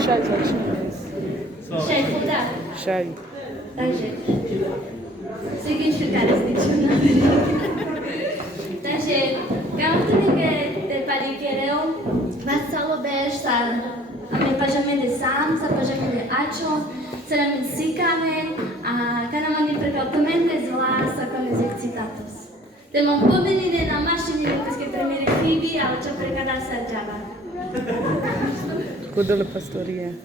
Šaj začne. Šaj chudá. Šaj. Takže sige šukarestiču na Takže kauntinige te palikereo vasalo bež sa a my pažamene sám sa pažamene ačo Serem sikamen a kanamani precautemente zvlás a cones excitatus. Temam pomenine na mașinile pesche premiere fibi, ale čo prekladá sa džaba. Kudole pastorie.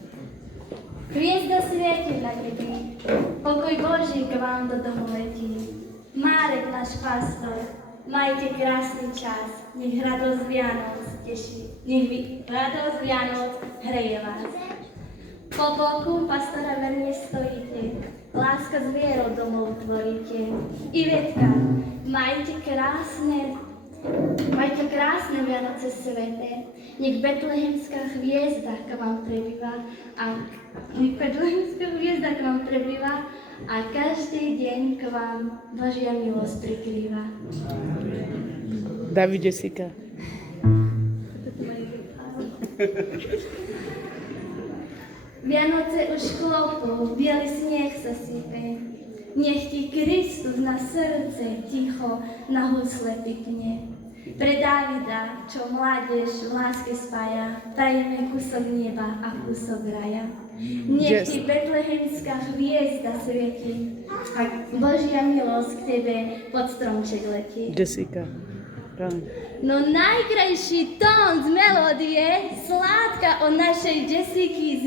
Hviezda svieti na nebi, pokoj Boží k vám do domu letí. Márek náš pastor, majte krásny čas, nech radosť Vianoc teší, nech radosť Vianoc hreje vás. Po boku pastora verne stojíte, láska zvierou domov tvoríte. Ivetka, majte krásne Vianoce svete, nech betlehemská hviezda k vám prebýva a každý deň k vám Božia milosť prikrýva. David Jessica. Vianoce už klopú, biely snieh sa sype. Nech ti Kristus na srdce ticho na husle pikne. Pre Davida, čo mládež v láske spája, prajeme kúsok neba a kúsok raja. Nech ti betlehemská hviezda svieti a Božia milosť k tebe pod stromček letí. Jessica. No najkrajší tón z melódie, sládka od našej Jessiky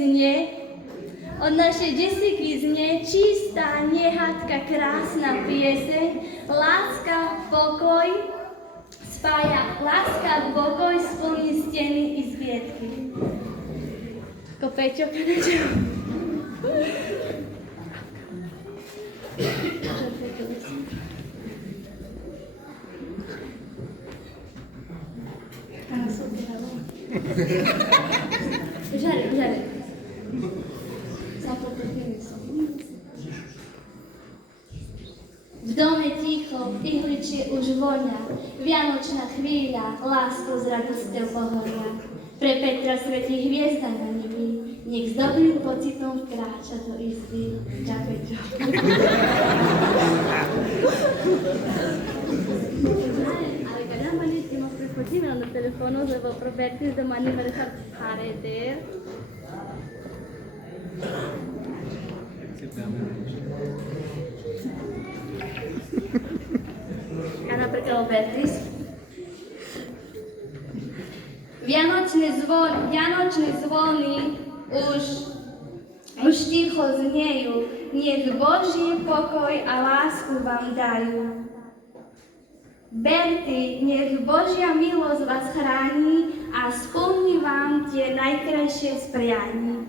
znie, čistá, nehádka, krásna pieseň, láska, pokoj, spája, láska, pokoj, splní steny i zviedky. Ako Peťo, Žare. V dome ticho, ihličie už vonia, vianočná chvíľa, lásku s radosťou pohoria. Pre Petra svieti hviezda na nebi, nech s dobrým pocitom kráča do izby. Čau, Peťo. Ale caramba, stiamo ascoltando il telefono, devo proverti domani per fare te. Anna, perché lo Bertis? Vianočné zvony už ticho zniejú, nech Boží pokoj a lásku vám dajú. Berte, nech Božia milosť vás chráni a splní vám tie najkrajšie sprianie.